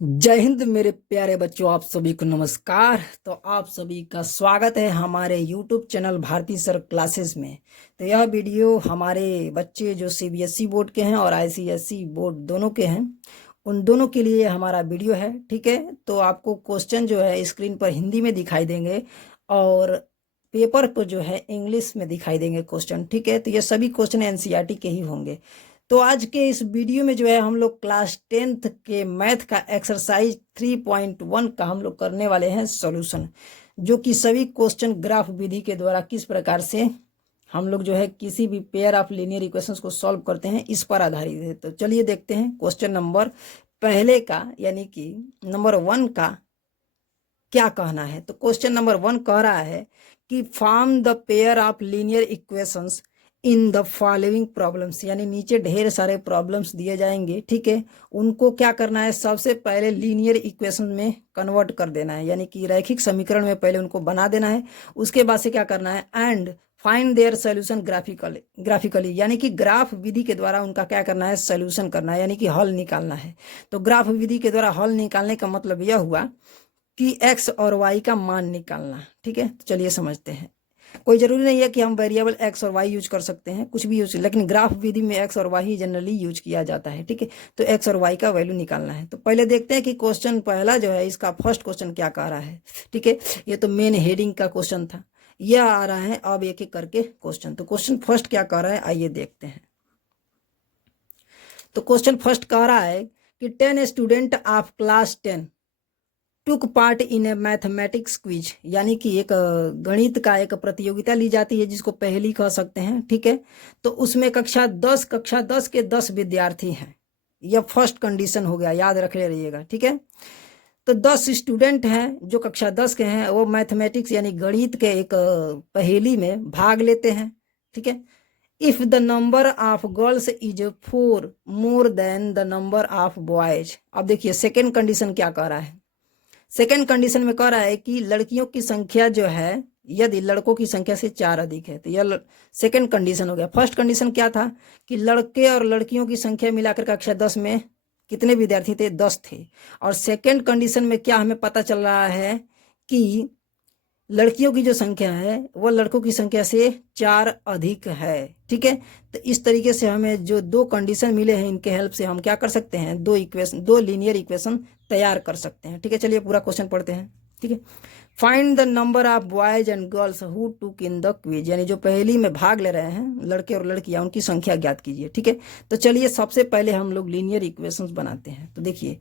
जय हिंद मेरे प्यारे बच्चों, आप सभी को नमस्कार। तो आप सभी का स्वागत है हमारे YouTube channel Bharti sir classes में। तो यह वीडियो हमारे बच्चे जो CBSE बोर्ड के हैं और ICSE बोर्ड दोनों के हैं, उन दोनों के लिए हमारा वीडियो है। ठीक है, तो आपको क्वेश्चन जो है स्क्रीन पर हिंदी में दिखाई देंगे और पेपर को जो है इंग्लिश में दिखाई देंगे क्वेश्चन। ठीक है, तो ये सभी क्वेश्चन NCERT के ही होंगे। तो आज के इस वीडियो में जो है हम लोग क्लास 10th के मैथ का एक्सरसाइज 3.1 का हम लोग करने वाले हैं सॉल्यूशन, जो कि सभी क्वेश्चन ग्राफ विधि के द्वारा किस प्रकार से हम लोग जो है किसी भी पेयर ऑफ लीनियर इक्वेशंस को सॉल्व करते हैं इस पर आधारित है। तो चलिए देखते हैं क्वेश्चन नंबर पहले का, यानी कि नंबर 1 का क्या कहना है। तो क्वेश्चन नंबर 1 कह रहा है कि form the pair of linear equations in the following problems, यानी नीचे ढेर सारे प्रॉब्लम्स दिए जाएंगे। ठीक है, उनको क्या करना है, सबसे पहले लीनियर इक्वेशन में कन्वर्ट कर देना है, यानी कि रैखिक समीकरण में पहले उनको बना देना है। उसके बाद से क्या करना है, and find their solution graphically, यानी कि ग्राफ विधि के द्वारा उनका क्या करना है, सोल्यूशन करना है, यानी कि हल निकालना है। तो ग्राफ विधि के द्वारा हल निकालने का मतलब यह हुआ कि x और y का मान निकालना। ठीक है, तो चलिए समझते हैं। कोई जरूरी नहीं है कि हम वेरिएबल x और y यूज कर सकते हैं, कुछ भी यूज, लेकिन ग्राफ विधि में x और y ही जनरली यूज किया जाता है। ठीक है, तो x और y का वैल्यू निकालना है। तो पहले देखते हैं कि क्वेश्चन पहला जो है इसका फर्स्ट क्वेश्चन क्या कह रहा है। ठीक है, ये तो मेन हेडिंग का क्वेश्चन था, यह आ रहा है अब एक एक करके क्वेश्चन। तो क्वेश्चन फर्स्ट क्या कह रहा है, आइए देखते हैं। तो क्वेश्चन फर्स्ट कह रहा है कि 10 student of class 10 took part in A mathematics quiz, यानी कि एक गणित का एक प्रतियोगिता ली जाती है जिसको पहेली कह सकते हैं। ठीक है, तो उसमें कक्षा 10 के 10 विद्यार्थी हैं। यह फर्स्ट कंडीशन हो गया, याद रख ले रहिएगा। ठीक है, तो 10 स्टूडेंट हैं जो कक्षा 10 के हैं, वो मैथमेटिक्स यानी गणित के एक पहेली में भाग लेते हैं। ठीक है, if the number of girls is 4 more than the number of boys. अब देखिए सेकेंड कंडीशन क्या कह रहा है। सेकेंड कंडीशन में कह रहा है कि लड़कियों की संख्या जो है यदि लड़कों की संख्या से 4 अधिक है। तो यह सेकेंड कंडीशन हो गया। फर्स्ट कंडीशन क्या था कि लड़के और लड़कियों की संख्या मिलाकर कक्षा 10 में कितने विद्यार्थी थे, 10 थे। और सेकेंड कंडीशन में क्या हमें पता चल रहा है कि लड़कियों की जो संख्या है वह लड़कों की संख्या से 4 अधिक है। ठीक है, तो इस तरीके से हमें जो दो कंडीशन मिले हैं इनके हेल्प से हम क्या कर सकते हैं, दो लीनियर इक्वेशन तैयार कर सकते हैं। ठीक है, चलिए पूरा क्वेश्चन पढ़ते हैं। ठीक है, find the number of boys and girls who took in the quiz, यानी जो पहेली में भाग ले रहे हैं लड़के और लड़कियां, उनकी संख्या ज्ञात कीजिए। ठीक है, तो चलिए सबसे पहले हम लोग लीनियर इक्वेशंस बनाते हैं। तो देखिए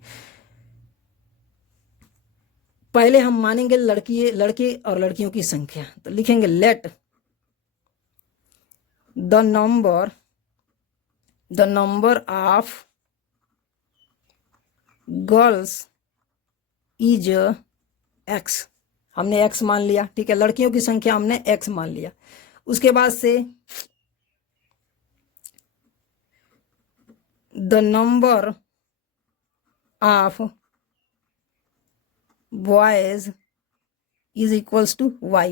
पहले हम मानेंगे लड़के और लड़कियों की संख्या। तो लिखेंगे let the number of girls is x, हमने x मान लिया। ठीक है, लड़कियों की संख्या हमने x मान लिया। उसके बाद से the number of boys is equals to y,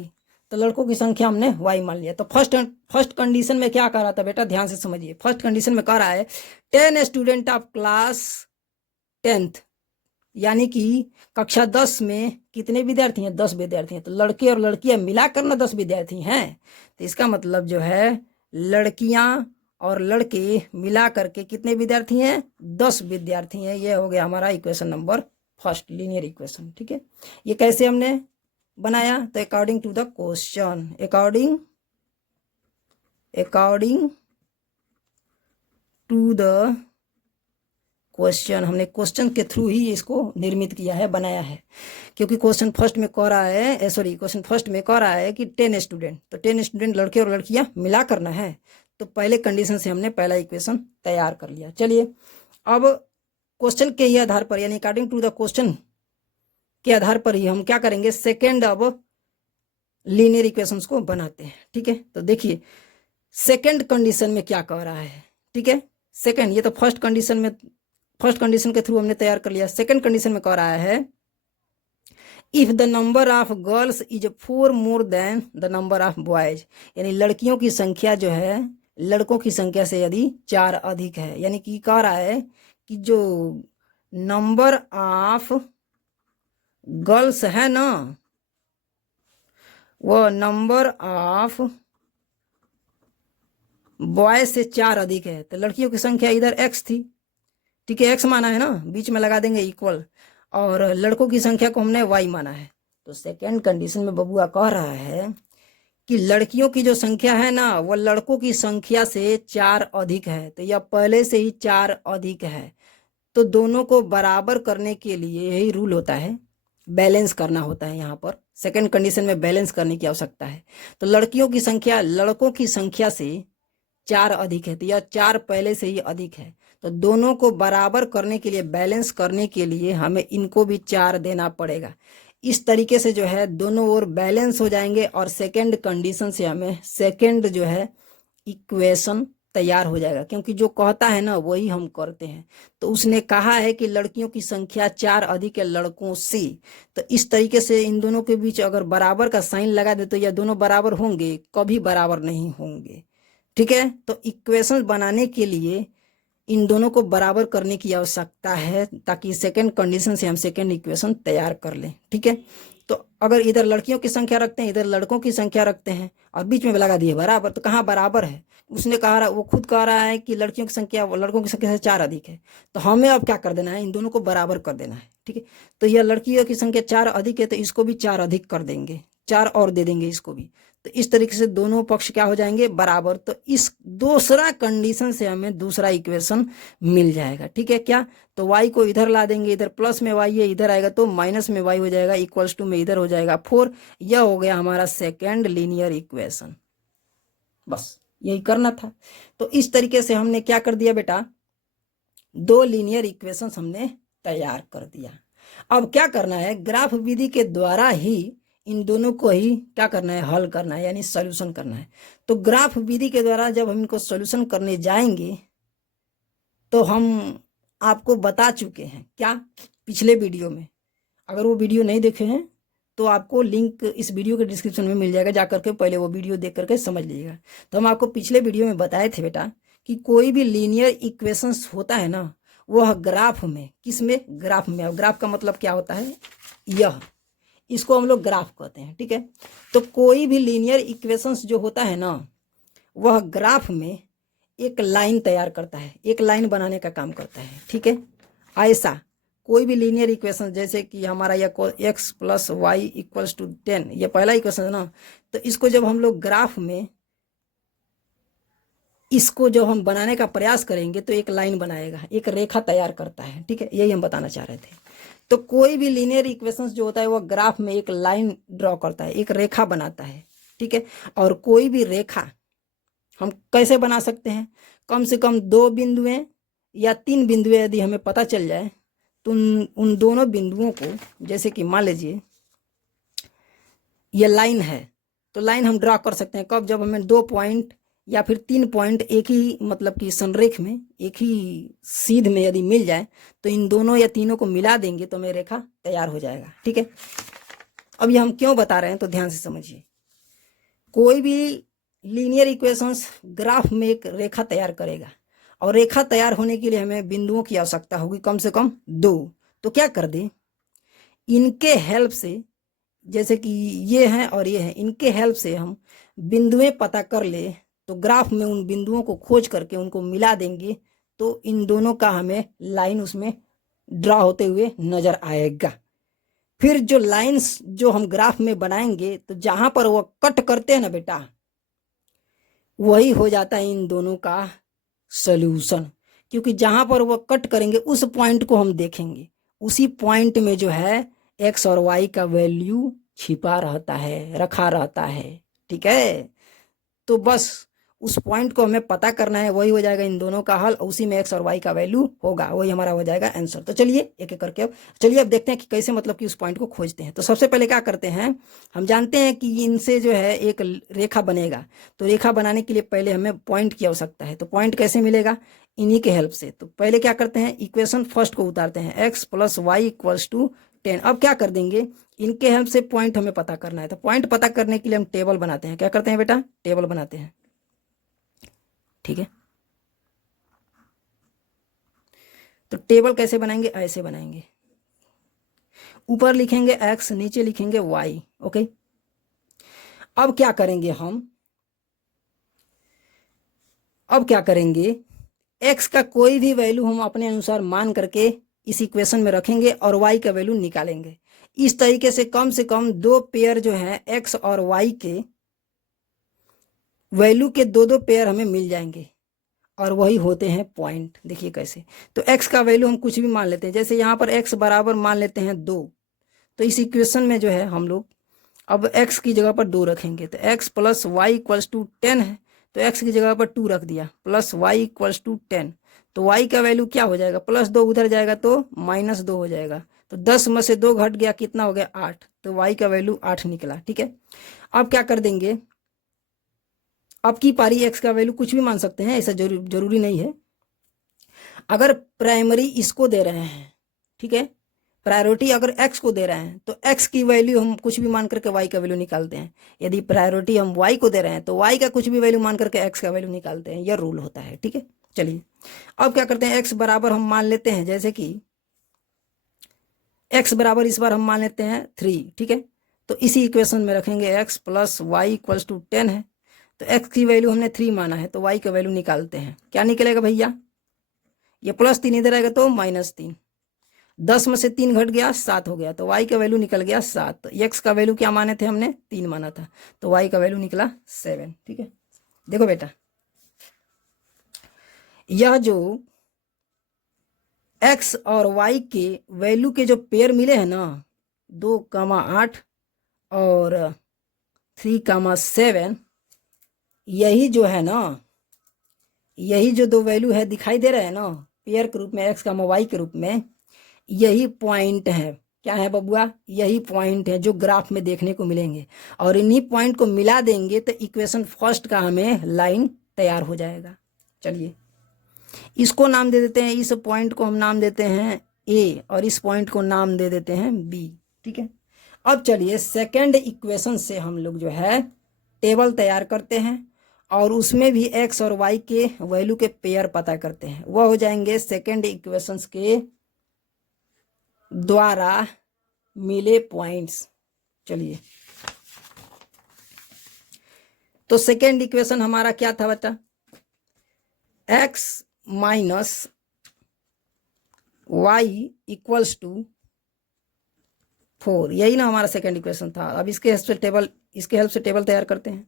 तो लड़कों की संख्या हमने y मान लिया। तो फर्स्ट कंडीशन में क्या कह रहा था बेटा, ध्यान से समझिए। फर्स्ट कंडीशन में कह रहा है 10 स्टूडेंट ऑफ क्लास 10th, यानी कि कक्षा 10 में कितने विद्यार्थी हैं, 10 विद्यार्थी हैं। तो लड़के और लड़कियां मिलाकर ना 10 विद्यार्थी हैं। तो इसका मतलब जो है लड़कियां और लड़के मिला करके कितने विद्यार्थी हैं, 10 विद्यार्थी हैं। ये हो गया हमारा equation number first, linear equation. ठीक है, ये कैसे हमने बनाया, तो according to the question, according to the question, हमने क्वेश्चन के थ्रू ही इसको निर्मित किया है, बनाया है। क्योंकि क्वेश्चन फर्स्ट में कह रहा है, क्वेश्चन फर्स्ट में कह रहा है कि 10 स्टूडेंट, तो 10 स्टूडेंट लड़के और लड़कियां मिला करना है। तो पहले कंडीशन से हमने पहला इक्वेशन तैयार कर लिया। चलिए अब क्वेश्चन के ही आधार पर, यानी अकॉर्डिंग टू द क्वेश्चन के आधार पर ही हम क्या करेंगे, सेकेंड अब लीनियर इक्वेशंस को बनाते हैं। ठीक है, तो देखिए सेकेंड कंडीशन में क्या कह रहा है। ठीक है, सेकेंड, ये तो फर्स्ट कंडीशन के थ्रू हमने तैयार कर लिया। सेकेंड कंडीशन में कह रहा है if the number of girls is 4 more than the number of boys, यानी लड़कियों की संख्या जो है लड़कों की संख्या से यदि 4 अधिक है, यानी कि कह रहा है कि जो नंबर ऑफ गर्ल्स है ना, वो नंबर ऑफ बॉय से 4 अधिक है। तो लड़कियों की संख्या इधर x थी, ठीक है, x माना है ना, बीच में लगा देंगे इक्वल, और लड़कों की संख्या को हमने y माना है। तो सेकेंड कंडीशन में बबुआ कह रहा है कि लड़कियों की जो संख्या है ना वो लड़कों की संख्या से 4 अधिक है। तो यह पहले से ही 4 अधिक है, तो दोनों को बराबर करने के लिए यही रूल होता है, बैलेंस करना होता है। यहाँ पर सेकंड कंडीशन में बैलेंस करने की आवश्यकता है। तो लड़कियों की संख्या लड़कों की संख्या से 4 अधिक है, तो यह 4 पहले से ही अधिक है। तो दोनों को बराबर करने के लिए, बैलेंस करने के लिए हमें इनको भी 4 देना पड़ेगा। इस तरीके से जो है दोनों ओर बैलेंस हो जाएंगे, और सेकंड कंडीशन से हमें सेकंड जो है इक्वेशन तैयार हो जाएगा, क्योंकि जो कहता है ना वही हम करते हैं। तो उसने कहा है कि लड़कियों की संख्या 4 अधिक है लड़कों से, तो इस तरीके से इन दोनों के बीच अगर बराबर का साइन लगा दे तो यह दोनों बराबर होंगे, कभी बराबर नहीं होंगे, ठीक है। तो इक्वेशन बनाने के लिए इन दोनों को बराबर करने की आवश्यकता है, ताकि सेकंड कंडीशन से हम सेकंड इक्वेशन तैयार कर लें, ठीक है। तो अगर इधर लड़कियों की संख्या रखते हैं, इधर लड़कों की संख्या रखते हैं, और बीच में लगा दिए बराबर, तो कहाँ बराबर है। उसने कहा रहा, वो खुद कह रहा है कि लड़कियों की संख्या लड़कों की संख्या से 4 अधिक है, तो हमें अब क्या कर देना है, इन दोनों को बराबर कर देना है, ठीक है। तो यह लड़कियों की संख्या 4 अधिक है, तो इसको भी 4 अधिक कर देंगे, 4 और दे देंगे इसको भी। तो इस तरीके से दोनों पक्ष क्या हो जाएंगे, बराबर। तो इस दूसरा कंडीशन से हमें दूसरा इक्वेशन मिल जाएगा, ठीक है। क्या, तो y को इधर ला देंगे, इधर प्लस में y है, इधर आएगा तो माइनस में y हो जाएगा, इक्वल्स टू में इधर हो जाएगा 4। यह हो गया हमारा सेकेंड लीनियर इक्वेशन। बस यही करना था। तो इस तरीके से हमने क्या कर दिया बेटा, 2 लीनियर इक्वेशन हमने तैयार कर दिया। अब क्या करना है, ग्राफ विधि के द्वारा ही इन दोनों को ही क्या करना है, हल करना है, यानी सॉल्यूशन करना है। तो ग्राफ विधि के द्वारा जब हम इनको सॉल्यूशन करने जाएंगे, तो हम आपको बता चुके हैं क्या, पिछले वीडियो में। अगर वो वीडियो नहीं देखे हैं तो आपको लिंक इस वीडियो के डिस्क्रिप्शन में मिल जाएगा, जाकर के पहले वो वीडियो देख करके समझ लीजिएगा। तो हम आपको पिछले वीडियो में बताए थे बेटा कि कोई भी लीनियर इक्वेशंस होता है ना, वह ग्राफ में, किस में, ग्राफ में। ग्राफ का मतलब क्या होता है, यह, इसको हम लोग ग्राफ कहते हैं, ठीक है। तो कोई भी लीनियर इक्वेशंस जो होता है ना, वह ग्राफ में एक लाइन तैयार करता है, एक लाइन बनाने का काम करता है, ठीक है। ऐसा कोई भी लीनियर इक्वेशन, जैसे कि हमारा यह x + y = 10, ये पहला इक्वेशन है ना, तो इसको जब हम लोग ग्राफ में इसको जब हम बनाने का प्रयास करेंगे तो एक लाइन बनाएगा, एक रेखा तैयार करता है, ठीक है। यही हम बताना चाह रहे थे। तो कोई भी लीनियर इक्वेशंस जो होता है वह ग्राफ में एक लाइन ड्रॉ करता है, एक रेखा बनाता है, ठीक है। और कोई भी रेखा हम कैसे बना सकते हैं, कम से कम 2 बिंदुएं या 3 बिंदुएं यदि हमें पता चल जाए, तो उन दोनों बिंदुओं को, जैसे कि मान लीजिए ये लाइन है, तो लाइन हम ड्रा कर सकते हैं कब, जब हमें 2 पॉइंट या फिर 3 पॉइंट एक ही, मतलब कि संरेख में, एक ही सीध में यदि मिल जाए, तो इन दोनों या तीनों को मिला देंगे तो हमें रेखा तैयार हो जाएगा, ठीक है। अब ये हम क्यों बता रहे हैं, तो ध्यान से समझिए। कोई भी लीनियर इक्वेशंस ग्राफ में एक रेखा तैयार करेगा, और रेखा तैयार होने के लिए हमें बिंदुओं की आवश्यकता होगी, कम से कम 2। तो क्या कर दें, इनके हेल्प से, जैसे कि ये हैं और ये हैं, इनके हेल्प से हम बिंदुएं पता कर ले, तो ग्राफ में उन बिंदुओं को खोज करके उनको मिला देंगे, तो इन दोनों का हमें लाइन उसमें ड्रा होते हुए नजर आएगा। फिर जो लाइंस जो हम ग्राफ में बनाएंगे, तो जहां पर वो कट करते हैं ना बेटा, वही हो जाता है इन दोनों का सॉल्यूशन। क्योंकि जहां पर वो कट करेंगे उस पॉइंट को हम देखेंगे, उसी पॉइंट में जो है x और y का वैल्यू छिपा रहता है, रखा रहता है, ठीक है। तो बस उस पॉइंट को हमें पता करना है, वही हो जाएगा इन दोनों का हल, उसी में x और y का वैल्यू होगा, वही हमारा हो जाएगा आंसर। तो चलिए एक एक करके, अब चलिए अब देखते हैं कि कैसे, मतलब कि उस पॉइंट को खोजते हैं। तो सबसे पहले क्या करते हैं, हम जानते हैं कि इनसे जो है एक रेखा बनेगा, तो रेखा बनाने के लिए पहले हमें पॉइंट की आवश्यकता है। तो पॉइंट कैसे मिलेगा, इन्हीं के हेल्प से। तो पहले क्या करते हैं, इक्वेशन फर्स्ट को उतारते हैं, x + y = 10। अब क्या कर देंगे, इनके हेल्प से पॉइंट हमें पता करना है। तो पॉइंट पता करने के लिए हम टेबल बनाते हैं। क्या करते हैं बेटा, टेबल बनाते हैं, ठीक है। तो टेबल कैसे बनाएंगे, ऐसे बनाएंगे, ऊपर लिखेंगे x, नीचे लिखेंगे y। ओके, अब क्या करेंगे हम, अब क्या करेंगे, x का कोई भी वैल्यू हम अपने अनुसार मान करके इस इक्वेशन में रखेंगे और y का वैल्यू निकालेंगे। इस तरीके से कम दो पेयर जो है x और y के वैल्यू के दो दो पेयर हमें मिल जाएंगे और वही होते हैं पॉइंट। देखिए कैसे, तो x का वैल्यू हम कुछ भी मान लेते हैं, जैसे यहाँ पर x बराबर मान लेते हैं 2, तो इस इक्वेशन में जो है हम लोग अब x की जगह पर 2 रखेंगे, तो x plus y equals to 10 है, तो x की जगह पर 2 रख दिया, प्लस वाई इक्वल्स टू 10, तो y का वैल्यू क्या हो जाएगा, प्लस 2 उधर जाएगा तो माइनस 2 हो जाएगा, तो 10 में से 2 घट गया, कितना हो गया 8, तो y का वैल्यू 8 निकला। ठीक है, अब क्या कर देंगे, अब की पारी x का वैल्यू कुछ भी मान सकते हैं, ऐसा जरूरी नहीं है। अगर प्राइमरी इसको दे रहे हैं, ठीक है, प्रायोरिटी अगर x को दे रहे हैं तो x की वैल्यू हम कुछ भी मान करके y का वैल्यू निकालते हैं, यदि प्रायोरिटी हम y को दे रहे हैं तो y का कुछ भी वैल्यू मान करके x का वैल्यू निकालते हैं, यह रूल होता है। ठीक है, चलिए अब क्या करते हैं, x बराबर हम मान लेते हैं, जैसे कि x बराबर इस बार हम मान लेते हैं 3। ठीक है, तो इसी इक्वेशन में रखेंगे x plus y equals to 10 है, तो x की वैल्यू हमने 3 माना है, तो y का वैल्यू निकालते हैं, क्या निकलेगा भैया, ये प्लस 3 इधर आएगा तो माइनस 3, 10 में से 3 घट गया 7 हो गया, तो y का वैल्यू निकल गया 7। तो x का वैल्यू क्या माने थे हमने, 3 माना था, तो y का वैल्यू निकला 7। ठीक है, देखो बेटा, यह जो x और y के वैल्यू के जो पेयर मिले हैं ना, 2,8 और 3,7, यही जो है ना, यही जो दो वैल्यू है दिखाई दे रहे हैं ना पेयर के रूप में, x, y के रूप में, यही पॉइंट है। क्या है बबुआ, यही पॉइंट है जो ग्राफ में देखने को मिलेंगे, और इन्हीं पॉइंट को मिला देंगे तो इक्वेशन फर्स्ट का हमें लाइन तैयार हो जाएगा। चलिए इसको नाम दे देते हैं, इस पॉइंट को हम नाम देते हैं ए और इस पॉइंट को नाम दे देते हैं बी। ठीक है, अब चलिए सेकेंड इक्वेशन से हम लोग जो है टेबल तैयार करते हैं और उसमें भी x और y के वैल्यू के पेयर पता करते हैं, वह हो जाएंगे सेकेंड इक्वेशंस के द्वारा मिले पॉइंट्स। चलिए, तो सेकेंड इक्वेशन हमारा क्या था बच्चा, x minus y equals to 4, यही ना हमारा सेकेंड इक्वेशन था। अब इसके हेल्प से टेबल तैयार करते हैं।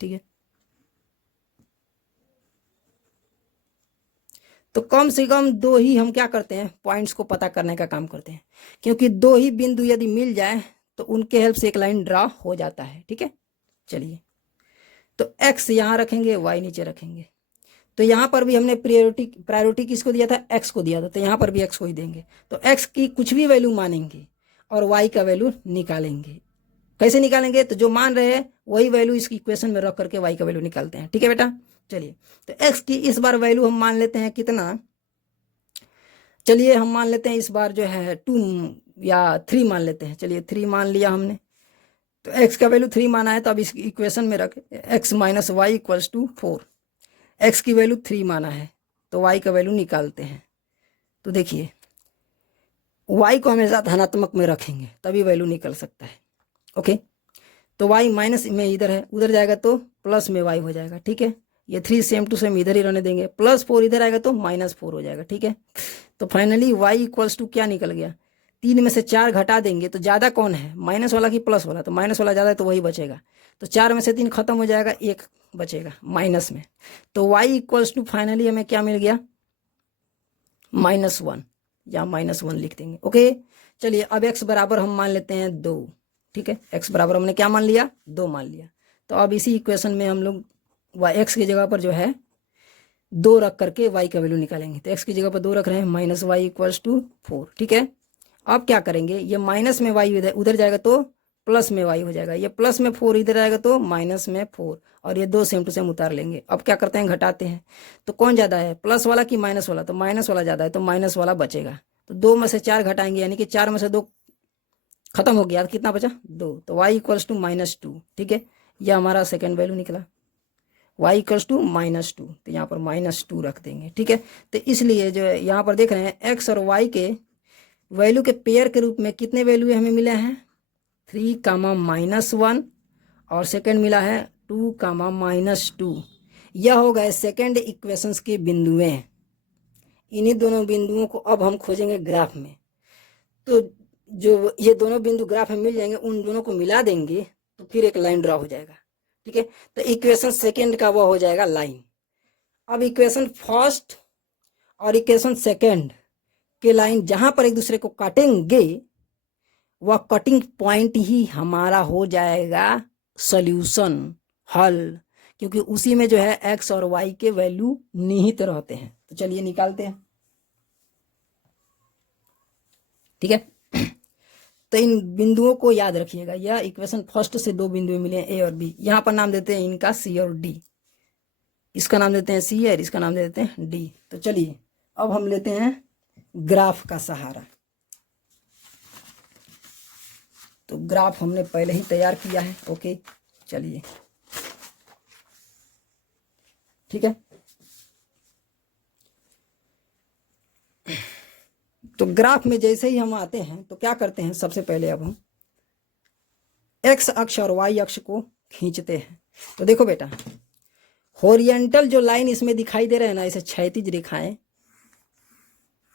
ठीक है, तो कम से कम 2 ही हम क्या करते हैं, पॉइंट्स को पता करने का काम करते हैं, क्योंकि 2 ही बिंदु यदि मिल जाए तो उनके हेल्प से एक लाइन ड्रा हो जाता है। ठीक है, चलिए, तो x यहाँ रखेंगे, y नीचे रखेंगे, तो यहाँ पर भी हमने प्रायोरिटी किसको दिया था, x को दिया था, तो यहाँ पर भी x को ही देंगे, तो x की कुछ भी वैल्यू मानेंगे और y का वैल्यू निकालेंगे। कैसे निकालेंगे, तो जो मान रहे हैं वही वैल्यू इस इक्वेशन में रख करके y का वैल्यू निकालते हैं। ठीक है बेटा, चलिए, तो x की इस बार वैल्यू हम मान लेते हैं कितना, चलिए हम मान लेते हैं इस बार जो है 2 या 3 मान लेते हैं। चलिए 3 मान लिया हमने, तो x का वैल्यू 3 माना है, तो अब इस इक्वेशन में रख x minus y equals to 4, x की वैल्यू 3 माना है, तो y का वैल्यू निकालते हैं। तो देखिए y को हमेशा धनात्मक में रखेंगे तभी वैल्यू निकल सकता है। ओके, तो y माइनस में इधर है, उधर जाएगा तो प्लस में y हो जाएगा। ठीक है, ये 3 सेम टू सेम इधर ही रहने देंगे, प्लस 4 इधर आएगा तो माइनस 4 हो जाएगा। ठीक है, तो फाइनली y इक्वल्स टू क्या निकल गया, 3 में से 4 घटा देंगे तो ज़्यादा कौन है, माइनस वाला कि प्लस वाला, तो माइनस वाला ज़्यादा है तो वही बचेगा, तो 4 में से 3 खत्म हो जाएगा, 1 बचेगा माइनस में, तो y इक्वल्स टू फाइनली हमें क्या मिल गया, -1 या -1 लिख देंगे। ओके, चलिए अब x बराबर हम मान लेते हैं 2। ठीक है, x बराबर हमने क्या मान लिया, 2 मान लिया, तो अब इसी इक्वेशन में हम लोग x की जगह पर जो है 2 रख करके y का वैल्यू निकालेंगे, तो x की जगह पर 2 रख रहे हैं, माइनस वाई इक्वल्स टू 4। ठीक है, अब क्या करेंगे, ये माइनस में y उधर जाएगा तो प्लस में y हो जाएगा, ये प्लस में 4 इधर आएगा तो माइनस में 4, और ये 2 सेम टू सेम उतार लेंगे। अब क्या करते हैं, घटाते हैं, तो कौन ज़्यादा है, प्लस वाला कि माइनस वाला, तो माइनस वाला ज़्यादा है, तो माइनस वाला बचेगा, तो 2 में से 4 घटाएंगे, यानी कि 4 में से 2 खत्म हो गया, कितना बचा 2, तो y इक्वल्स टू -2। ठीक है, यह हमारा सेकेंड वैल्यू निकला, y इक्वल्स टू -2, तो यहाँ पर -2 रख देंगे। ठीक है, तो इसलिए जो है यहाँ पर देख रहे हैं x और y के वैल्यू के पेयर के रूप में कितने वैल्यू हमें मिले हैं, 3, -1 और सेकंड मिला है 2, -2। यह हो गए सेकंड इक्वेशंस के बिंदुएं। इन्हीं दोनों बिंदुओं को अब हम खोजेंगे ग्राफ में। तो जो ये दोनों बिंदु ग्राफ में मिल जाएंगे, उन दोनों को मिला देंगे तो फिर एक लाइन ड्रा हो जाएगा। ठीक है, तो इक्वेशन सेकंड का वह हो जाएगा लाइन। अब इक्वेशन फर्स्ट और इक्वेशन सेकंड के लाइन जहां पर एक दूसरे को काटेंगे, वह कटिंग पॉइंट ही हमारा हो जाएगा सॉल्यूशन, हल, क्योंकि उसी में जो है एक्स और वाई के वैल्यू निहित रहते हैं। तो चलिए निकालते हैं। ठीक है, तो इन बिंदुओं को याद रखिएगा। यह इक्वेशन फर्स्ट से 2 बिंदु मिले हैं, ए और बी। यहाँ पर नाम देते हैं इनका सी और डी। इसका नाम देते हैं सी और इसका नाम दे देते हैं डी। तो चलिए अब हम लेते हैं ग्राफ का सहारा। तो ग्राफ हमने पहले ही तैयार किया है। ओके, चलिए ठीक है। तो ग्राफ में जैसे ही हम आते हैं तो क्या करते हैं, सबसे पहले अब हम एक्स अक्ष और वाई अक्ष को खींचते हैं। तो देखो बेटा, हॉरिजॉन्टल जो लाइन इसमें दिखाई दे रहे हैं ना, इसे क्षैतिज रेखाएं,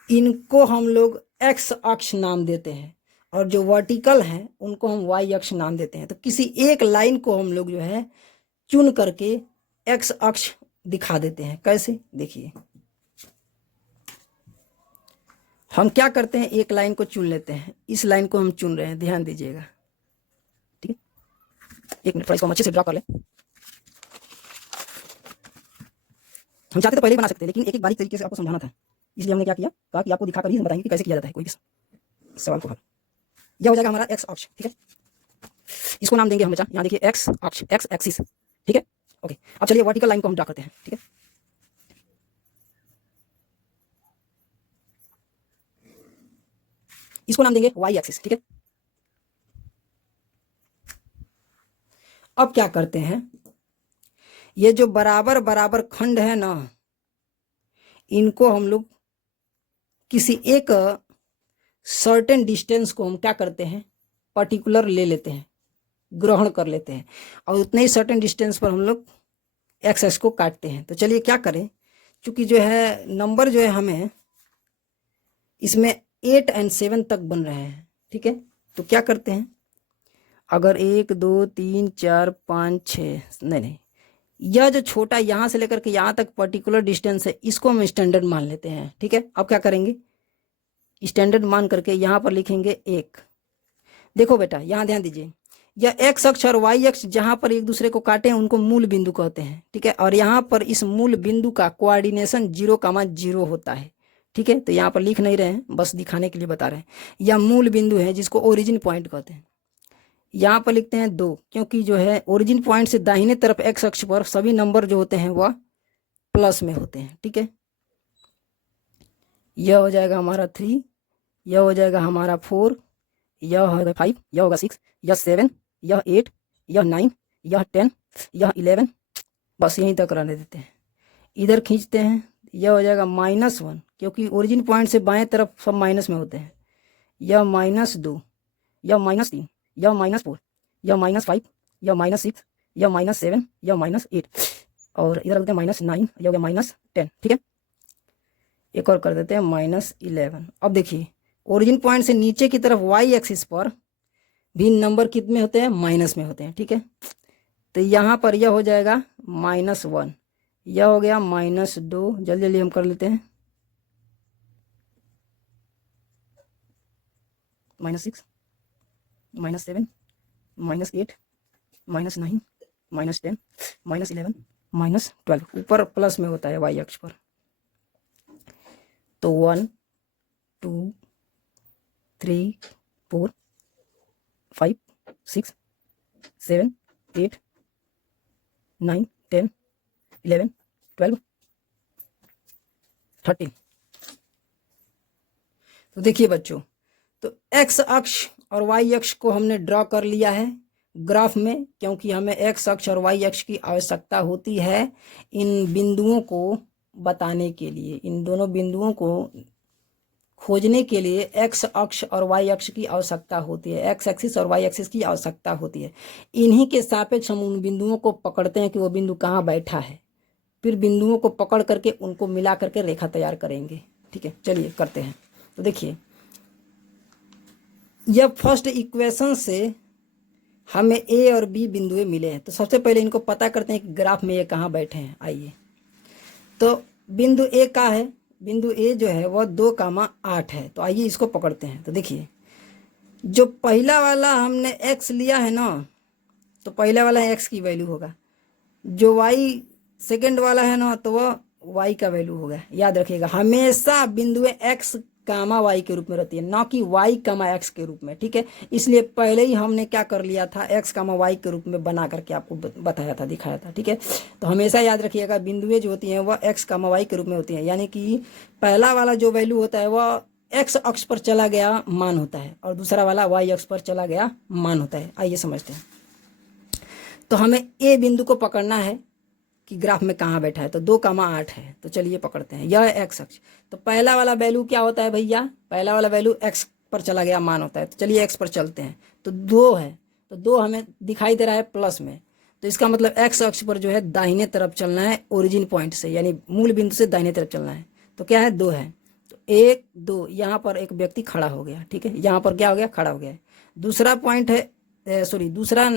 इनको हम लोग एक्स अक्ष नाम देते हैं, और जो वर्टिकल हैं उनको हम वाई अक्ष नाम देते हैं। तो किसी एक लाइन को हम लोग जो है चुन करके एक्स अक्ष दिखा देते हैं। कैसे, देखिए हम क्या करते हैं, एक लाइन को चुन लेते हैं। इस लाइन को हम चुन रहे हैं, ध्यान दीजिएगा। ठीक है, एक मिनट, इसको हम अच्छे से ड्रा कर लें। हम चाहते तो पहले ही बना सकते हैं, लेकिन एक एक बारीक तरीके से आपको समझाना था, इसलिए हमने क्या किया, कहा कि आपको दिखाकर ही हम बताएंगे कि कैसे किया जाता है कोई भी सवाल को हल। यह हो जाएगा हमारा एक्स अक्ष। ठीक है, इसको नाम देंगे हम बच्चा, यहाँ देखिए एक्स अक्ष, एक्स एक्सिस। ठीक है, ओके। अब चलिए वर्टिकल लाइन को हम ड्रा करते हैं। ठीक है, इसको नाम देंगे वाई एक्सिस। ठीक है, अब क्या करते हैं, ये जो बराबर बराबर खंड है ना, इनको हम लोग किसी एक सर्टेन डिस्टेंस को हम क्या करते हैं, पर्टिकुलर ले लेते हैं, ग्रहण कर लेते हैं, और उतने ही सर्टेन डिस्टेंस पर हम लोग एक्स को काटते हैं। तो चलिए क्या करें, चूंकि जो है नंबर जो है हमें इसमें 8 और 7 तक बन रहे हैं। ठीक है, तो क्या करते हैं, अगर 1 2 3 4 5 6, नहीं, यह जो छोटा यहाँ से लेकर के यहाँ तक पर्टिकुलर डिस्टेंस है, इसको हम स्टैंडर्ड मान लेते हैं। ठीक है, अब क्या करेंगे, स्टैंडर्ड मान करके यहाँ पर लिखेंगे 1। देखो बेटा, यहाँ ध्यान दीजिए, यह एक्स अक्ष और वाई अक्ष जहाँ पर एक दूसरे को काटे हैं उनको मूल बिंदु कहते हैं। ठीक है, और यहाँ पर इस मूल बिंदु का कोऑर्डिनेशन 0,0 होता है। ठीक है, तो यहाँ पर लिख नहीं रहे हैं, बस दिखाने के लिए बता रहे हैं। यह मूल बिंदु है जिसको ओरिजिन पॉइंट कहते हैं। यहाँ पर लिखते हैं 2, क्योंकि जो है ओरिजिन पॉइंट से दाहिने तरफ एक्स अक्ष पर सभी नंबर जो होते हैं वह प्लस में होते हैं। ठीक है, यह हो जाएगा हमारा 3, यह हो जाएगा हमारा 4, यह होगा 5, यह होगा 6, यह 7, यह 8, यह 9, यह 10, यह 11। बस यहीं तक रहने देते हैं। इधर खींचते हैं, यह हो जाएगा -1, क्योंकि ओरिजिन पॉइंट से बाएं तरफ सब माइनस में होते हैं। यह -2, यह -3, यह -4, यह -5, यह -6, यह -7, यह -8, और इधर रखते हैं -9, यह हो गया -10। ठीक है, एक और कर देते हैं -11। अब देखिए, ओरिजिन पॉइंट से नीचे की तरफ वाई एक्सिस पर भी नंबर कितने होते हैं, माइनस में होते हैं। ठीक है, तो यहाँ पर यह हो जाएगा -1, यह हो गया -2, जल्दी जल्दी हम कर लेते हैं, -6, -7, -8, -9, -10, -11, -12, ऊपर प्लस में होता है वाई अक्ष पर। तो 1 2 3 4 5 6 7 8 9 10 11 12 13। तो देखिए बच्चों, तो एक्स अक्ष और वाई अक्ष को हमने ड्रॉ कर लिया है। ग्राफ में, क्योंकि हमें एक्स अक्ष और वाई अक्ष की आवश्यकता होती है इन बिंदुओं को बताने के लिए। इन दोनों बिंदुओं को खोजने के लिए एक्स अक्ष और वाई अक्ष की आवश्यकता होती है, एक्स एक्सिस और वाई एक्सिस की आवश्यकता होती है। इन्हीं के सापेक्ष हम उन बिंदुओं को पकड़ते हैं कि वो बिंदु कहाँ बैठा है, फिर बिंदुओं को पकड़ करके उनको मिला करके रेखा तैयार करेंगे। ठीक है, चलिए करते हैं। तो देखिए, यह फर्स्ट इक्वेशन से हमें ए और बी बिंदुए मिले हैं। तो सबसे पहले इनको पता करते हैं कि ग्राफ में ये कहाँ बैठे हैं। आइए, तो बिंदु ए का है, बिंदु ए जो है वह 2,8 है। तो आइए इसको पकड़ते हैं। तो देखिए, जो पहला वाला हमने एक्स लिया है ना, तो पहला वाला एक्स की वैल्यू होगा। जो वाई सेकंड वाला है ना, तो वह वाई का वैल्यू होगा। याद रखिएगा, हमेशा बिंदुएं एक्स कामा वाई के रूप में रहती है, ना कि वाई कामा एक्स के रूप में। ठीक है, इसलिए पहले ही हमने क्या कर लिया था, एक्स कामा वाई के रूप में बना करके आपको बताया था, दिखाया था। ठीक है, तो हमेशा याद रखिएगा बिंदुएं जो होती हैं वह एक्स कामा वाई के रूप में होती हैं, यानी कि पहला वाला जो वैल्यू होता है वह एक्स अक्ष पर चला गया मान होता है और दूसरा वाला वाई अक्ष पर चला गया मान होता है। आइए समझते हैं। तो हमें ए बिंदु को पकड़ना है कि ग्राफ में कहाँ बैठा है। तो 2,8 है, तो चलिए पकड़ते हैं। यह एक्स अक्ष, तो पहला वाला वैल्यू क्या होता है भैया, पहला वाला वैल्यू एक्स पर चला गया मान होता है। तो चलिए एक्स पर चलते हैं। तो 2 है, तो 2 हमें दिखाई दे रहा है प्लस में, तो इसका मतलब एक्स अक्ष पर जो है दाहिने तरफ चलना है, ओरिजिन पॉइंट से, यानी मूल बिंदु से दाहिने तरफ चलना है। तो क्या है, 2 है। तो 1 2, यहाँ पर एक व्यक्ति खड़ा हो गया। ठीक है, यहाँ पर क्या हो गया, खड़ा हो गया। दूसरा पॉइंट है, सॉरी, दूसरा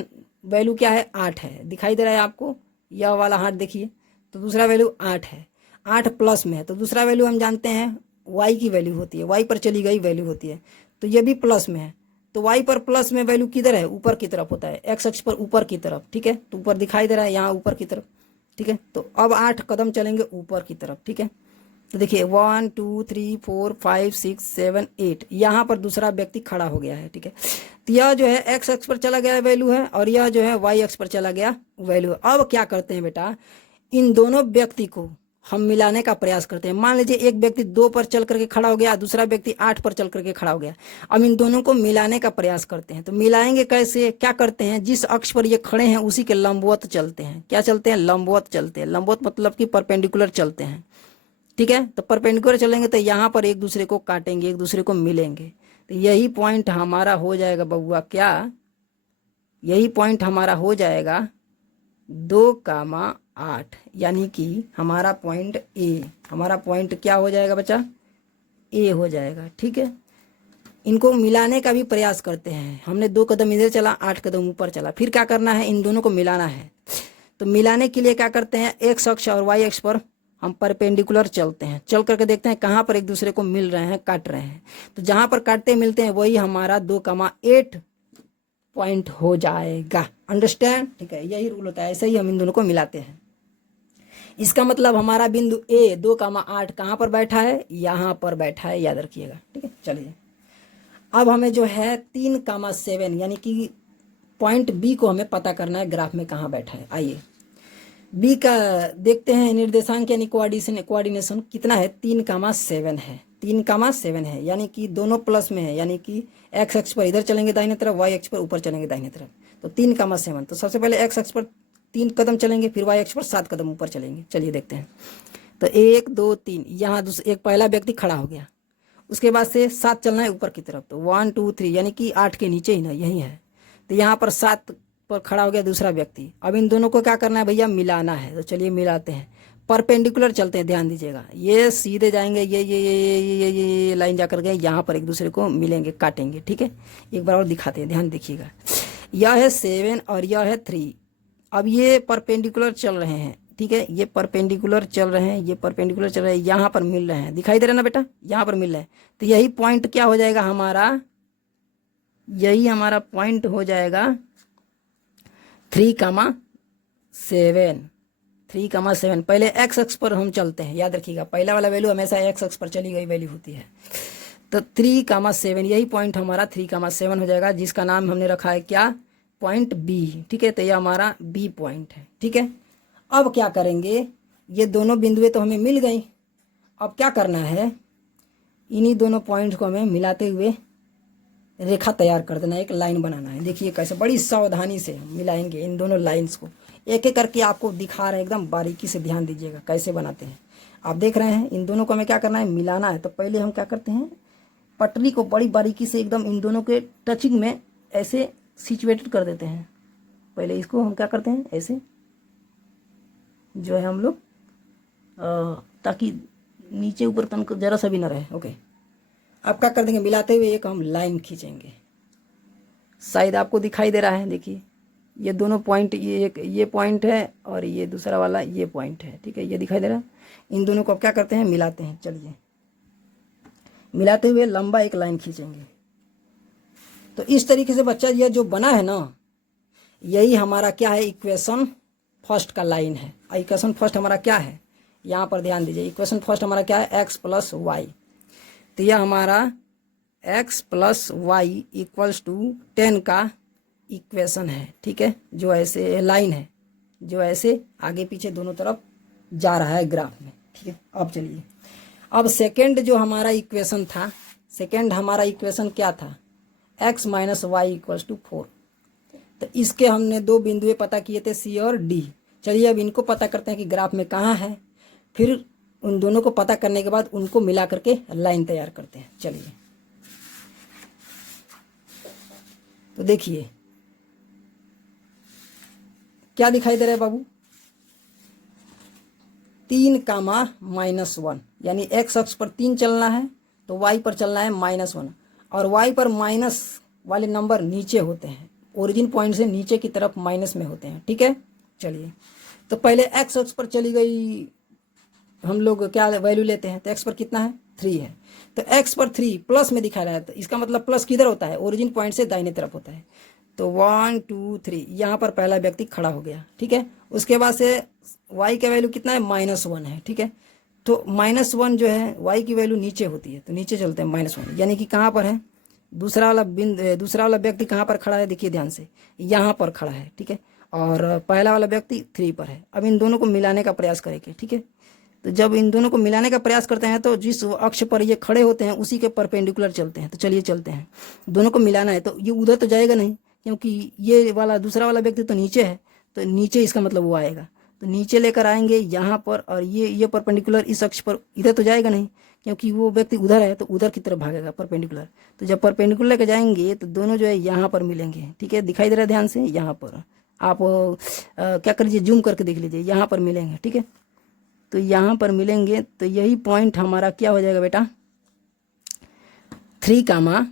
वैल्यू क्या है, 8 है, दिखाई दे रहा है आपको, यह वाला हाथ देखिए। तो दूसरा वैल्यू 8 है, 8 प्लस में है। तो दूसरा वैल्यू हम जानते हैं वाई की वैल्यू होती है, वाई पर चली गई वैल्यू होती है। तो ये भी प्लस में है, तो वाई पर प्लस में वैल्यू किधर है, ऊपर की तरफ होता है, एक्स अक्ष पर ऊपर की तरफ। ठीक है, तो ऊपर दिखाई दे रहा है यहाँ ऊपर की तरफ। ठीक है, तो अब 8 कदम चलेंगे ऊपर की तरफ। ठीक है, तो देखिए 1 2 3 4 5 6 7 8, यहाँ पर दूसरा व्यक्ति खड़ा हो गया है। ठीक है, तो यह जो है एक्स अक्ष पर चला गया वैल्यू है और यह जो है वाई अक्ष पर चला गया वैल्यू है। अब क्या करते हैं बेटा, इन दोनों व्यक्ति को हम मिलाने का प्रयास करते हैं। मान लीजिए एक व्यक्ति 2 पर चल करके खड़ा हो गया, दूसरा व्यक्ति 8 पर चल करके खड़ा हो गया। अब इन दोनों को मिलाने का प्रयास करते हैं। तो मिलाएंगे कैसे, क्या करते हैं, जिस अक्ष पर ये खड़े हैं उसी के लंबवत चलते हैं। क्या चलते हैं, लंबवत चलते हैं। लंबवत मतलब कि परपेंडिकुलर चलते हैं। ठीक है, तो परपेंडिकुलर चलेंगे तो यहाँ पर एक दूसरे को काटेंगे, एक दूसरे को मिलेंगे। तो यही पॉइंट हमारा हो जाएगा बबुआ, क्या, यही पॉइंट हमारा हो जाएगा 2,8, यानी कि हमारा पॉइंट ए, हमारा पॉइंट क्या हो जाएगा बच्चा, ए हो जाएगा। ठीक है, इनको मिलाने का भी प्रयास करते हैं। हमने 2 कदम इधर चला, 8 कदम ऊपर चला, फिर क्या करना है, इन दोनों को मिलाना है। तो मिलाने के लिए क्या करते हैं, एक्स अक्ष और वाई अक्ष पर हम परपेंडिकुलर चलते हैं, चल करके देखते हैं कहाँ पर एक दूसरे को मिल रहे हैं, काट रहे हैं। तो जहाँ पर काटते मिलते हैं वही हमारा 2,8 पॉइंट हो जाएगा। अंडरस्टैंड, ठीक है, यही रूल होता है, ऐसे ही हम इन दोनों को मिलाते हैं। इसका मतलब हमारा बिंदु ए 2,8 कहाँ पर बैठा है, यहाँ पर बैठा है, याद रखिएगा। ठीक है, चलिए अब हमें जो है 3,7 यानी कि पॉइंट बी को हमें पता करना है ग्राफ में कहाँ बैठा है। आइए बी का देखते हैं, निर्देशांक यानी कोऑर्डिनेशन कितना है, 3,7 है, 3,7 है, यानी कि दोनों प्लस में है, यानी कि एक्स अक्ष पर इधर चलेंगे दाहिने तरफ, वाई अक्ष पर ऊपर चलेंगे दाहिने तरफ। तो 3,7, तो सबसे पहले एक्स अक्ष पर 3 कदम चलेंगे, फिर वाई अक्ष पर 7 कदम ऊपर चलेंगे। चलिए देखते हैं। तो 1 2 3, यहाँ एक पहला व्यक्ति खड़ा हो गया, उसके बाद से 7 चलना है ऊपर की तरफ। तो 1 2 3, यानी कि 8 के नीचे ही ना, यही है। तो यहाँ पर 7 पर खड़ा हो गया दूसरा व्यक्ति। अब इन दोनों को क्या करना है भैया, मिलाना है। तो चलिए मिलाते हैं, परपेंडिकुलर चलते हैं, ध्यान दीजिएगा, ये सीधे जाएंगे, ये लाइन जाकर के यहाँ पर एक दूसरे को मिलेंगे, काटेंगे। ठीक है, एक बार और दिखाते हैं, ध्यान देखिएगा। यह है 7 और यह है 3। अब ये परपेंडिकुलर चल रहे हैं। ठीक है, ये परपेंडिकुलर चल रहे हैं, ये परपेंडिकुलर चल रहे हैं, यहाँ पर मिल रहे हैं, दिखाई दे रहा है ना बेटा, यहाँ पर मिल रहे हैं। तो यही पॉइंट क्या हो जाएगा हमारा, यही हमारा पॉइंट हो जाएगा 3,7, 3,7। पहले एक्स अक्ष पर हम चलते हैं, याद रखिएगा, पहला वाला वैल्यू हमेशा एक्स अक्ष पर चली गई वैल्यू होती है। तो 3,7, यही पॉइंट हमारा 3,7 हो जाएगा, जिसका नाम हमने रखा है क्या, पॉइंट बी। ठीक है, तो यह हमारा बी पॉइंट है। ठीक है, अब क्या करेंगे, ये दोनों बिंदुएं तो हमें मिल गई, अब क्या करना है, इन्हीं दोनों पॉइंट को हमें मिलाते हुए रेखा तैयार कर देना, एक लाइन बनाना है। देखिए कैसे बड़ी सावधानी से हम मिलाएंगे इन दोनों लाइंस को, एक एक करके आपको दिखा रहे हैं, एकदम बारीकी से ध्यान दीजिएगा कैसे बनाते हैं। आप देख रहे हैं इन दोनों को हमें क्या करना है, मिलाना है। तो पहले हम क्या करते हैं, पटरी को बड़ी बारीकी से एकदम इन दोनों के टचिंग में ऐसे सिचुएटेड कर देते हैं। पहले इसको हम क्या करते हैं, ऐसे जो है हम लोग ताकि नीचे ऊपर तन जरा सा भी ना रहे। ओके, अब क्या कर देंगे, मिलाते हुए एक हम लाइन खींचेंगे। शायद आपको दिखाई दे रहा है, देखिए ये दोनों पॉइंट, ये एक ये पॉइंट है और ये दूसरा वाला ये पॉइंट है, ठीक है, ये दिखाई दे रहा है। इन दोनों को अब क्या करते हैं, मिलाते हैं। चलिए, मिलाते हुए लंबा एक लाइन खींचेंगे। तो इस तरीके से बच्चा ये जो बना है ना, यही हमारा क्या है, इक्वेशन फर्स्ट का लाइन है। इक्वेशन फर्स्ट हमारा क्या है, यहाँ पर ध्यान दीजिए। इक्वेशन फर्स्ट हमारा क्या है, x प्लस वाई। तो यह हमारा x plus y equals to 10 का इक्वेशन है, ठीक है, जो ऐसे लाइन है, जो ऐसे आगे पीछे दोनों तरफ जा रहा है ग्राफ में, ठीक है। अब चलिए, अब सेकेंड जो हमारा इक्वेशन था, सेकेंड हमारा इक्वेशन क्या था, x minus y equals to 4। तो इसके हमने दो बिंदुएं पता किए थे, C और D। चलिए अब इनको पता करते हैं कि ग्राफ में कहाँ है, फिर उन दोनों को पता करने के बाद उनको मिला करके लाइन तैयार करते हैं। चलिए, तो देखिए क्या दिखाई दे रहा है बाबू, 3 कामा -1, यानी x अक्ष पर 3 चलना है तो y पर चलना है -1, और y पर माइनस वाले नंबर नीचे होते हैं, ओरिजिन पॉइंट से नीचे की तरफ माइनस में होते हैं, ठीक है। चलिए, तो पहले x अक्ष पर चली गई, हम लोग क्या वैल्यू लेते हैं, तो x पर कितना है, 3 है। तो x पर 3 प्लस में दिखा रहा है, तो इसका मतलब प्लस किधर होता है, ओरिजिन पॉइंट से दाहिने तरफ होता है। तो 1 2 3 यहाँ पर पहला व्यक्ति खड़ा हो गया, ठीक है। उसके बाद से y का वैल्यू कितना है, -1 है, ठीक है। तो -1 जो है y की वैल्यू नीचे होती है, तो नीचे चलते हैं -1, यानी कि कहाँ पर है, दूसरा वाला व्यक्ति कहाँ पर खड़ा है, देखिए ध्यान से, यहाँ पर खड़ा है, ठीक है, और पहला वाला व्यक्ति 3 पर है। अब इन दोनों को मिलाने का प्रयास करेंगे, ठीक है। तो जब इन दोनों को मिलाने का प्रयास करते हैं तो जिस अक्ष पर ये खड़े होते हैं उसी के परपेंडिकुलर चलते हैं। तो चलिए चलते हैं, दोनों को मिलाना है। तो ये उधर तो जाएगा नहीं, क्योंकि ये वाला दूसरा वाला व्यक्ति तो नीचे है, तो नीचे इसका मतलब वो आएगा। तो नीचे लेकर आएंगे यहाँ पर, और ये परपेंडिकुलर इस अक्ष पर इधर तो जाएगा नहीं, क्योंकि वो व्यक्ति उधर है, तो उधर की तरफ भागेगा परपेंडिकुलर। तो जब परपेंडिकुलर लेकर जाएंगे तो दोनों जो है यहाँ पर मिलेंगे, ठीक है, दिखाई दे रहा है ध्यान से, यहाँ पर आप क्या कर लीजिए, जूम करके देख लीजिए, यहाँ पर मिलेंगे, ठीक है। तो यहाँ पर मिलेंगे, तो यही पॉइंट हमारा क्या हो जाएगा बेटा, 3 कामा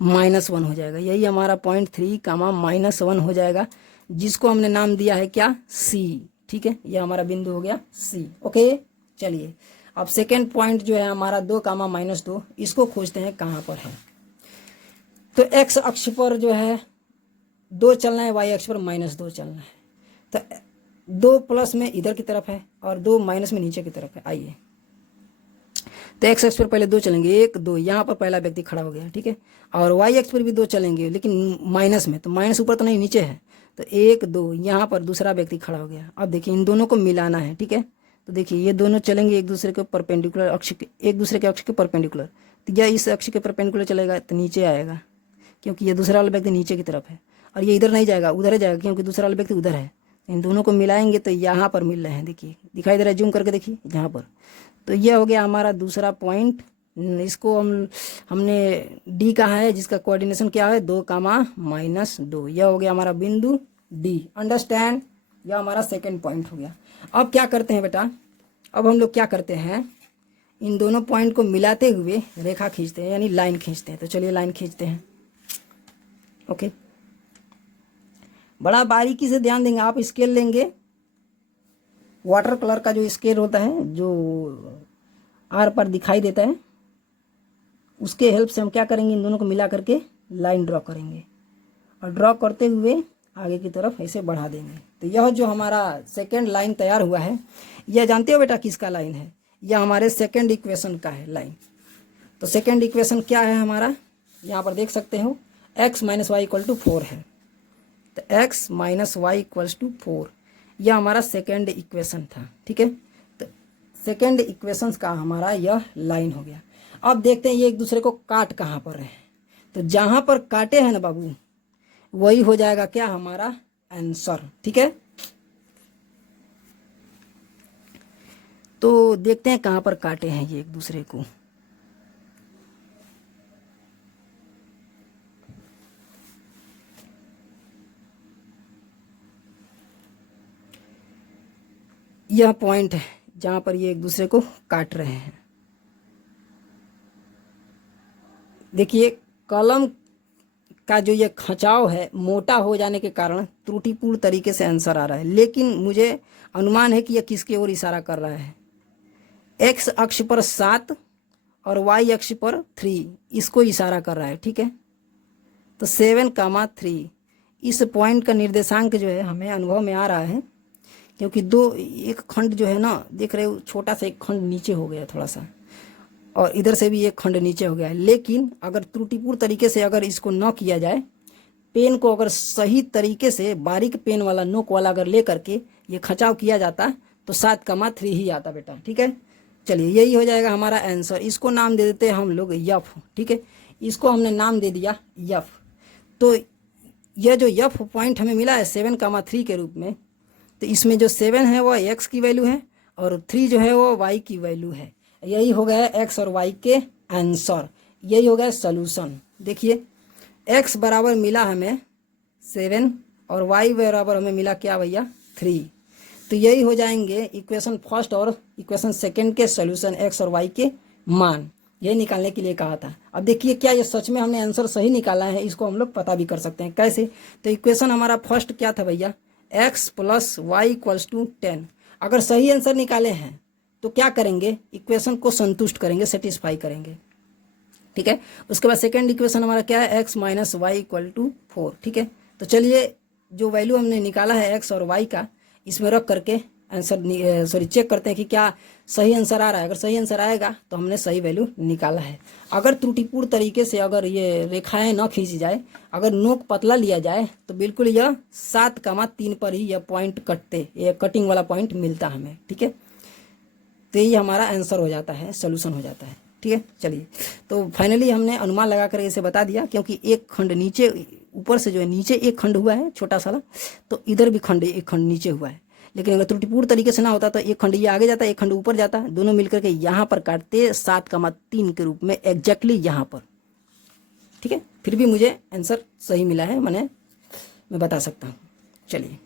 -1 हो जाएगा। यही हमारा पॉइंट 3 कामा -1 हो जाएगा, जिसको हमने नाम दिया है क्या, C, ठीक है। यह हमारा बिंदु हो गया C। ओके, चलिए अब सेकेंड पॉइंट जो है हमारा 2 कामा -2, इसको खोजते हैं कहाँ पर है। तो x अक्ष पर जो है 2 चलना है, y अक्ष पर -2 चलना है। तो 2 प्लस में इधर की तरफ है और 2 माइनस में नीचे की तरफ है। आइए, तो x अक्ष पर पहले 2 चलेंगे, 1 2, यहाँ पर पहला व्यक्ति खड़ा हो गया, ठीक है। और y अक्ष पर भी 2 चलेंगे, लेकिन माइनस में, तो माइनस ऊपर तो नहीं नीचे है, तो 1 2, यहाँ पर दूसरा व्यक्ति खड़ा हो गया। अब देखिए इन दोनों को मिलाना है, ठीक है। तो देखिए ये दोनों चलेंगे एक दूसरे के परपेंडिकुलर अक्ष के, एक दूसरे के अक्ष के परपेंडिकुलर। तो यह इस अक्ष के परपेंडिकुलर चलेगा तो नीचे आएगा, क्योंकि ये दूसरा वाला व्यक्ति नीचे की तरफ है, और ये इधर नहीं जाएगा, उधर ही जाएगा, क्योंकि दूसरा वाला व्यक्ति उधर है। इन दोनों को मिलाएंगे तो यहाँ पर मिल रहे हैं, देखिए दिखाई दे रहा है, जूम करके देखिए यहाँ पर। तो यह हो गया हमारा दूसरा पॉइंट। इसको हमने डी कहा है, जिसका कोऑर्डिनेशन क्या है, 2 कामा -2। यह हो गया हमारा बिंदु डी। अंडरस्टैंड, यह हमारा सेकेंड पॉइंट हो गया। अब क्या करते हैं बेटा, अब हम लोग क्या करते हैं, इन दोनों पॉइंट को मिलाते हुए रेखा खींचते हैं, यानी लाइन खींचते हैं। तो चलिए लाइन खींचते हैं। ओके, बड़ा बारीकी से ध्यान देंगे आप, स्केल लेंगे, वाटर कलर का जो स्केल होता है, जो आर पर दिखाई देता है, उसके हेल्प से हम क्या करेंगे, इन दोनों को मिला करके लाइन ड्रॉ करेंगे, और ड्रॉ करते हुए आगे की तरफ ऐसे बढ़ा देंगे। तो यह जो हमारा सेकेंड लाइन तैयार हुआ है, यह जानते हो बेटा किसका लाइन है, यह हमारे सेकेंड इक्वेशन का है लाइन। तो सेकेंड इक्वेशन क्या है हमारा, यहाँ पर देख सकते हो, x minus y equal to 4 है। तो x minus y equals to 4, यह हमारा सेकेंड इक्वेशन था, ठीक है। तो सेकेंड इक्वेशन का हमारा यह लाइन हो गया। अब देखते हैं ये एक दूसरे को काट कहाँ पर रहे हैं। तो जहाँ पर काटे हैं ना बाबू, वही हो जाएगा क्या हमारा आंसर। ठीक है, तो देखते हैं कहाँ पर काटे हैं ये एक दूसरे को। यह पॉइंट है जहाँ पर ये एक दूसरे को काट रहे हैं। देखिए कलम का जो ये खिंचाव है मोटा हो जाने के कारण त्रुटिपूर्ण तरीके से आंसर आ रहा है, लेकिन मुझे अनुमान है कि यह किसकी ओर इशारा कर रहा है। एक्स अक्ष पर 7 और वाई अक्ष पर 3, इसको इशारा कर रहा है। ठीक है, तो 7,3 इस पॉइंट का निर्देशांक जो है हमें अनुभव में आ रहा है, क्योंकि एक खंड जो है ना, देख रहे हो छोटा सा एक खंड नीचे हो गया थोड़ा सा, और इधर से भी एक खंड नीचे हो गया है। लेकिन अगर त्रुटिपूर्ण तरीके से अगर इसको न किया जाए, पेन को अगर सही तरीके से बारीक पेन वाला नोक वाला अगर ले करके ये खिंचाव किया जाता तो 7,3 ही आता बेटा। ठीक है, चलिए यही हो जाएगा हमारा आंसर। इसको नाम दे देते हैं हम लोग यफ। ठीक है, इसको हमने नाम दे दिया यफ। तो यह जो यफ पॉइंट हमें मिला है 7,3 के रूप में, तो इसमें जो 7 है वो एक्स की वैल्यू है और 3 जो है वो वाई की वैल्यू है। यही हो गया एक्स और वाई के आंसर, यही हो गया सोल्यूशन। देखिए एक्स बराबर मिला हमें 7 और वाई बराबर हमें मिला क्या भैया 3। तो यही हो जाएंगे इक्वेशन फर्स्ट और इक्वेशन सेकंड के सोल्यूशन, एक्स और वाई के मान यही निकालने के लिए कहा था। अब देखिए क्या ये सच में हमने आंसर सही निकाला है, इसको हम लोग पता भी कर सकते हैं। कैसे? तो इक्वेशन हमारा फर्स्ट क्या था भैया, x + y = 10। अगर सही आंसर निकाले हैं तो क्या करेंगे, इक्वेशन को संतुष्ट करेंगे, सेटिस्फाई करेंगे। ठीक है, उसके बाद सेकंड इक्वेशन हमारा क्या है, x - y = 4। ठीक है, तो चलिए जो वैल्यू हमने निकाला है x और y का, इसमें रख करके आंसर चेक करते हैं कि क्या सही आंसर आ रहा है। अगर सही आंसर आएगा तो हमने सही वैल्यू निकाला है। अगर त्रुटिपूर्ण तरीके से अगर ये रेखाएं न खींची जाए, अगर नोक पतला लिया जाए, तो बिल्कुल यह 7,3 पर ही यह पॉइंट कटते, ये कटिंग वाला पॉइंट मिलता हमें। ठीक है, तो ये हमारा आंसर हो जाता है, सोल्यूशन हो जाता है। ठीक है, चलिए तो फाइनली हमने अनुमान लगा कर इसे बता दिया, क्योंकि एक खंड नीचे, ऊपर से जो है नीचे एक खंड हुआ है छोटा सा, तो इधर भी एक खंड नीचे हुआ है। लेकिन अगर त्रुटिपूर्ण तरीके से ना होता तो एक खंड ये आगे जाता, एक खंड ऊपर जाता, दोनों मिलकर के यहाँ पर काटते 7,3 के रूप में एग्जैक्टली यहाँ पर। ठीक है, फिर भी मुझे आंसर सही मिला है, मैं बता सकता हूँ। चलिए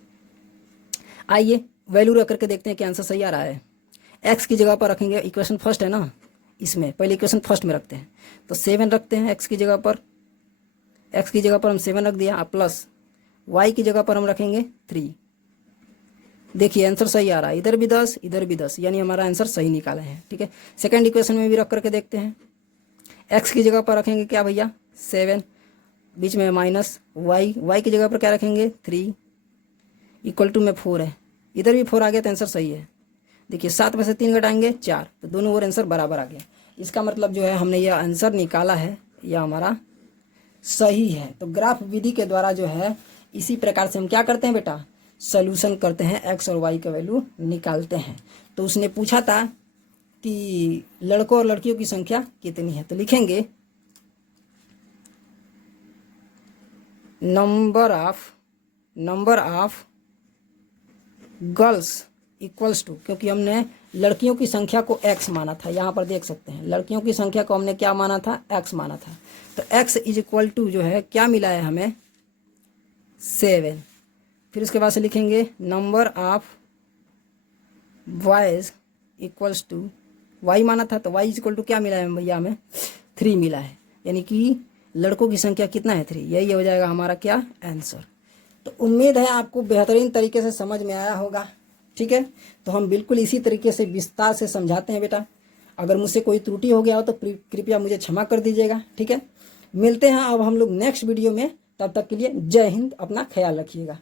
आइए वैल्यू रख करके देखते हैं कि आंसर सही आ रहा है। एक्स की जगह पर रखेंगे, इक्वेशन फर्स्ट है ना, इसमें पहले इक्वेशन फर्स्ट में रखते हैं, तो 7 रखते हैं एक्स की जगह पर। एक्स की जगह पर हम 7 रख दिया, प्लस वाई की जगह पर हम रखेंगे 3। देखिए आंसर सही आ रहा है, इधर भी 10 इधर भी 10, यानी हमारा आंसर सही निकाला है। ठीक है, सेकंड इक्वेशन में भी रख करके देखते हैं। एक्स की जगह पर रखेंगे क्या भैया 7, बीच में माइनस वाई, वाई की जगह पर क्या रखेंगे 3 = में 4 है, इधर भी 4 आ गया तो आंसर सही है। देखिए 7 में से 3 घटाएंगे 4, तो दोनों ओर आंसर बराबर आ गया। इसका मतलब जो है हमने यह आंसर निकाला है, यह हमारा सही है। तो ग्राफ विधि के द्वारा जो है इसी प्रकार से हम क्या करते हैं बेटा, सॉल्यूशन करते हैं, एक्स और वाई का वैल्यू निकालते हैं। तो उसने पूछा था कि लड़कों और लड़कियों की संख्या कितनी है, तो लिखेंगे नंबर ऑफ गर्ल्स = क्योंकि हमने लड़कियों की संख्या को x माना था, यहाँ पर देख सकते हैं लड़कियों की संख्या को हमने क्या माना था, x माना था। तो x = जो है क्या मिला है हमें 7। फिर उसके बाद से लिखेंगे नंबर ऑफ बॉयज़ = y माना था, तो y = क्या मिला है भैया हमें 3 मिला है, यानी कि लड़कों की संख्या कितना है 3। यही हो जाएगा हमारा क्या आंसर। तो उम्मीद है आपको बेहतरीन तरीके से समझ में आया होगा। ठीक है, तो हम बिल्कुल इसी तरीके से विस्तार से समझाते हैं बेटा। अगर मुझसे कोई त्रुटि हो गया हो तो कृपया मुझे क्षमा कर दीजिएगा। ठीक है, मिलते हैं अब हम लोग नेक्स्ट वीडियो में, तब तक के लिए जय हिंद, अपना ख्याल रखिएगा।